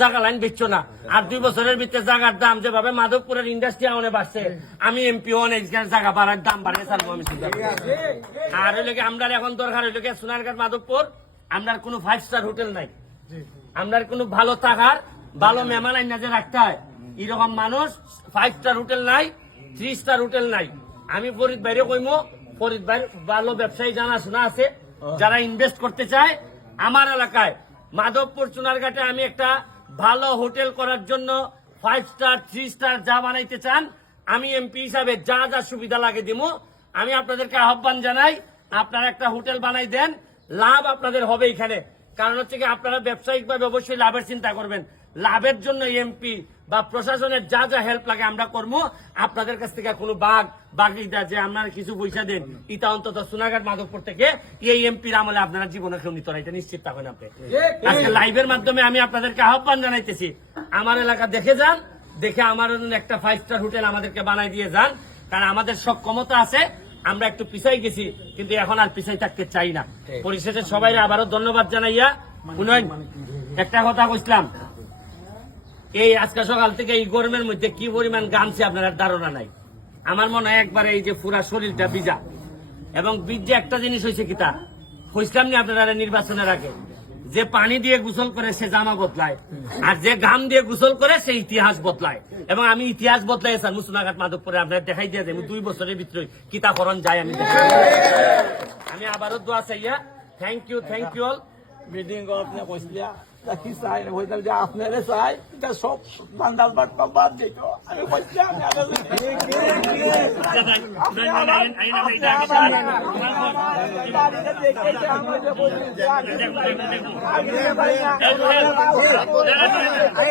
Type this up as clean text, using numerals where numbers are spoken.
জায়গা লাইন বেচছো না। আর 2 বছরের ভিতরে জায়গার দাম যেভাবে মাধবপুরের ইন্ডাস্ট্রি অনেক বাড়ছে, আমি এমপি অনেক জায়গা বাড়ার দাম বাড়িয়ে ছাড়বো আমি চিন্তা করি। আর হইলে কি আমরা এখন দরকার হইলে কি সোনারঘাট মাধবপুর আমরা কোনো 5 স্টার হোটেল নাই, আমরা কোনো ভালো থাকার ভালো মেহমান আইনা যে রাখতে হয় এরকম মানুষ 5 স্টার হোটেল নাই, 3 স্টার হোটেল নাই। আমি ফরিদ ভাইরে কইমো, ফরিদ ভাই ভালো ব্যবসায়ী জানাশোনা আছে, যারা ইনভেস্ট করতে চায় আমার এলাকায় মাধবপুর সোনারঘাটে আমি একটা ভালো হোটেল করার জন্য 5 স্টার 3 স্টার যা বানাইতে চান আমি এমপি হিসাবে যা যা সুবিধা লাগে দিব। আমি আপনাদেরকে আহ্বান জানাই, আপনারা একটা হোটেল বানাই দেন, লাভ আপনাদের হবে এখানে। কারণ হচ্ছে কি আপনারা ব্যবসায়িক ভাবে অবশ্যই লাভের চিন্তা করবেন, লাভের জন্য এমপি বা প্রশাসনের যা যা হেল্প লাগে আমরা করবো। আপনাদের কাছ থেকে কোনো বাগিদা যে আপনারা কিছু পয়সা দেন এটা অন্তত সোনারঘাট মাধবপুর থেকে এই এমপির আমলে আপনারা জীবনে কেউ নিত না, এটা নিশ্চিত থাকেন আপনি। আজকে লাইভের মাধ্যমে আমি আপনাদেরকে আহ্বান জানাইতেছি, আমার এলাকা দেখে যান, দেখে আমার একটা 5 স্টার হোটেল আমাদেরকে বানাই দিয়ে যান। কারণ আমাদের সক্ষমতা আছে, আমরা একটু পিছাই গেছি কিন্তু এখন আর পিছাই থাকতে চাই না। পরিশেষে সবাই আবারও ধন্যবাদ জানাইয়া উন্নয়ন একটা কথা কইছিলাম, এই আজকে সকাল থেকে এই গরমের মধ্যে কি পরিমাণ গামছে আপনার ধারণা নাই। আমার মনে হয় একবার এই যে পুরা শরীরটা ভিজা, এবং বীজ একটা জিনিস হয়েছে কিতা কইছিলাম না আপনারা নির্বাচনের আগে, যে পানি দিয়ে গোসল করে সে জামা বদলায়, আর যে ঘাম দিয়ে গোসল করে সে ইতিহাস বদলায়। এবং আমি ইতিহাস বদলাই স্যার সোনারঘাট মাধবপুরে আপনারা দেখাই দিয়ে যাই 2 বছরের ভিতরে কিতাকরণ যায় আমি দেখাই। আমি আবারও দোয়া চাইয়া থ্যাংক ইউ অল। মিটিং আপনি কইছিলা কি চাই হইতাম যে আপনারে চাই এটা সব বান্দাল বাট বাদ দিত আমি কইছিলাম আমি